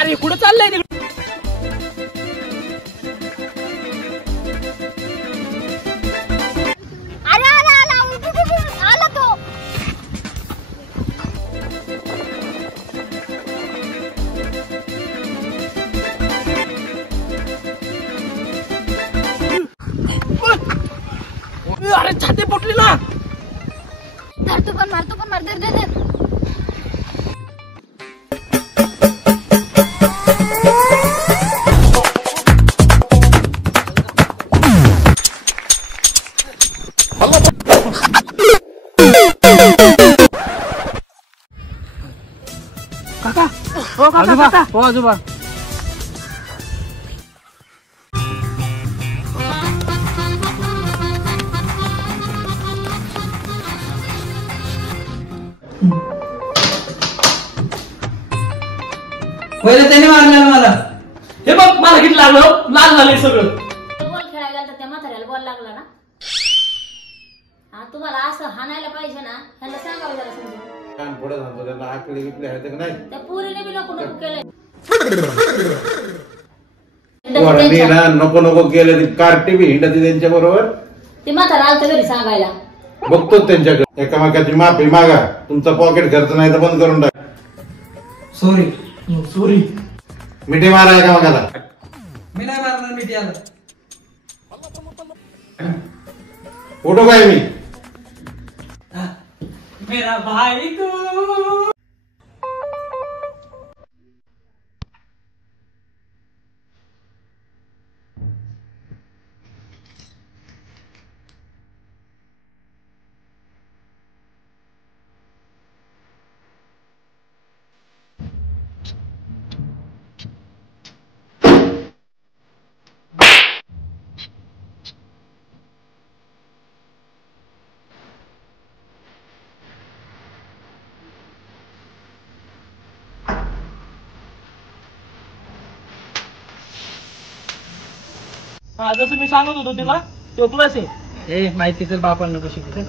अरे कुठं चाललंय? अरे छाती फुटली ना. धर तू पण मार दे दे दे. काका हो काका हो आजोबा. पहिले त्याने मारलं मला. हे बघ मला किती लागलं, लाल झालंय सगळं. बॉल खेळायला तर त्या म्हाताऱ्याला बॉल लागला ना. हा तुम्हाला असं हाणायला पाहिजे ना, ह्याला सांगावं जरा समजून. कान पुढे सांगतो त्याला आकली गिकली आहे का नाही. त्या पुरीने बी नको नको केलंय. नको नको केलं ती कार्टी बी हिंडती त्यांच्या बरोबर. ती म्हातारा आलतं घरी सांगायला. बघतोच त्यांच्याकडे. एकामेकाची माफी मागा. तुमचा पॉकेट खर्च नाही तर बंद करून टाक. Sorry sorry. मिठी मारा एकामेकाला. मी नाही मारणार मिठी आला. फोटो काय मी मेरा भाई को. हा जसं मी सांगत होतो तिला तो तुलाच आहे. माहिती तर बापाला नको शिकू.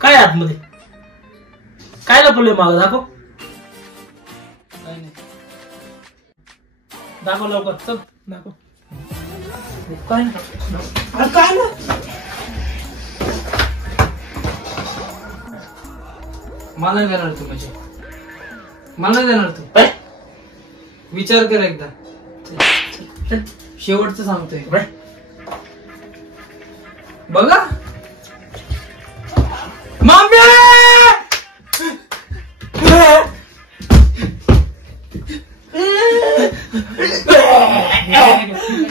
काय आतमध्ये काय लपवलंय मागं? दाखव दाखव लवकर. चल दाखव. काय ना काय ना. मला देणार तू म्हणजे मला देणार तू. विचार कर एकदा. शेवटचं सांगतोय बघा. मम्मी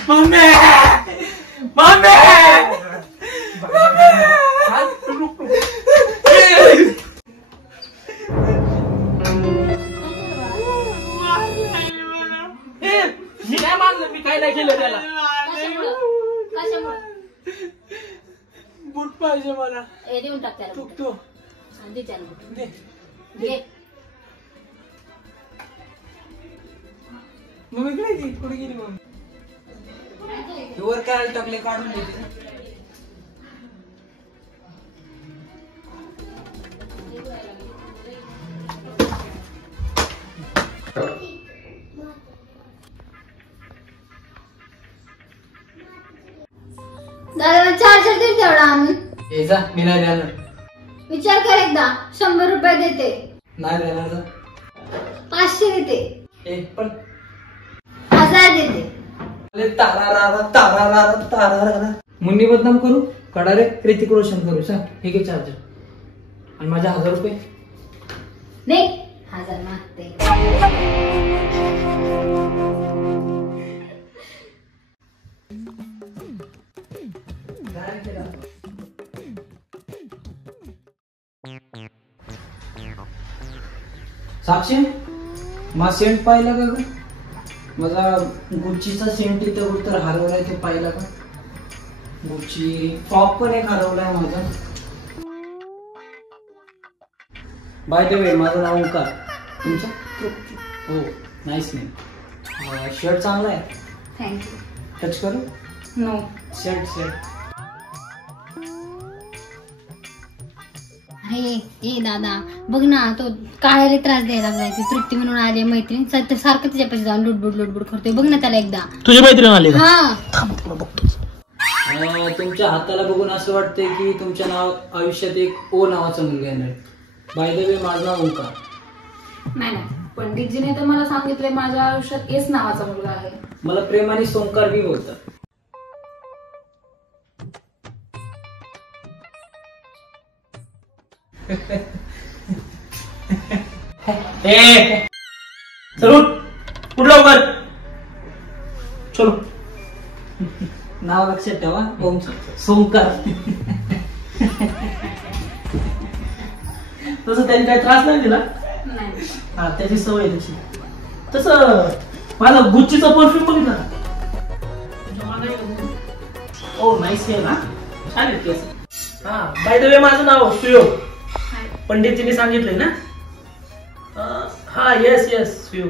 मम्मी मम्मी मी काय मानलं, मी काय नाही केलं त्याला. बूट पाहिजे मला. देऊन टाक त्याला. चुकतो. दे त्याला. दे दे. मग इकडे ती कुठे गेली मग? वर काय टाकले काढून देते. दादा चार्जर दे तेवढा आणून. ए जा, मी नाही देणार. विचार कर एकदा. 100 रुपये देते. नाही देणार जा. 500 देते. ए पण 1000 देते. तारा मुन्नी बदनाम करू का डायरेक्ट ऋतिक रोशन करू? सांग. ठीक आहे चार्जर. आणि माझे 1000 रुपये नाही 1000 मागते. साक्षी मा सेंट पाहिला का ग? माझा गुच्चीचा सेंट इथं कुठं हरवलाय तो पाहिला का? गुच्ची फ्रॉक पण एक हरवलाय माझा. बाय द वे माझं नाव ओंकार. तुमचं? हो नाईस नेम. शर्ट चांगला आहे. थँक्यू. टच करू? नो. शर्ट. ए दादा बघ ना, तो काळाला त्रास द्यायला लागलाय. ती तृप्ती म्हणून आली मैत्रीण, सारखं तिच्यापाशी जाऊन लुडबुड करतोय. बघ ना त्याला एकदा. तुझी मैत्रीण आली का? हा. तुमच्या हाताला बघून असं वाटतंय की तुमच्या नाव आयुष्यात एक ओ नावाचा मुलगा येणार. बाय द वे माझं नाव ओंकार. नाही पंडितजीने तर मला सांगितलंय माझ्या आयुष्यात एस नावाचा मुलगा आहे. मला प्रेमाने सोंकार बी बोलतात. चल उठ लवकर. चलो. नाव लक्षात ठेवा, ओम सोंकार. तसं त्यांनी काही त्रास नाही दिला. नाही. हा त्याची सवय तशी. तसं माझा गुच्चीचा परफ्यूम बघितला का? ओ नाईस आहे ना, छान आहे केस. हा बाय द वे माझं नाव सुयोग. पंडितजींनी सांगितलंय ना. हा येस सुयोग.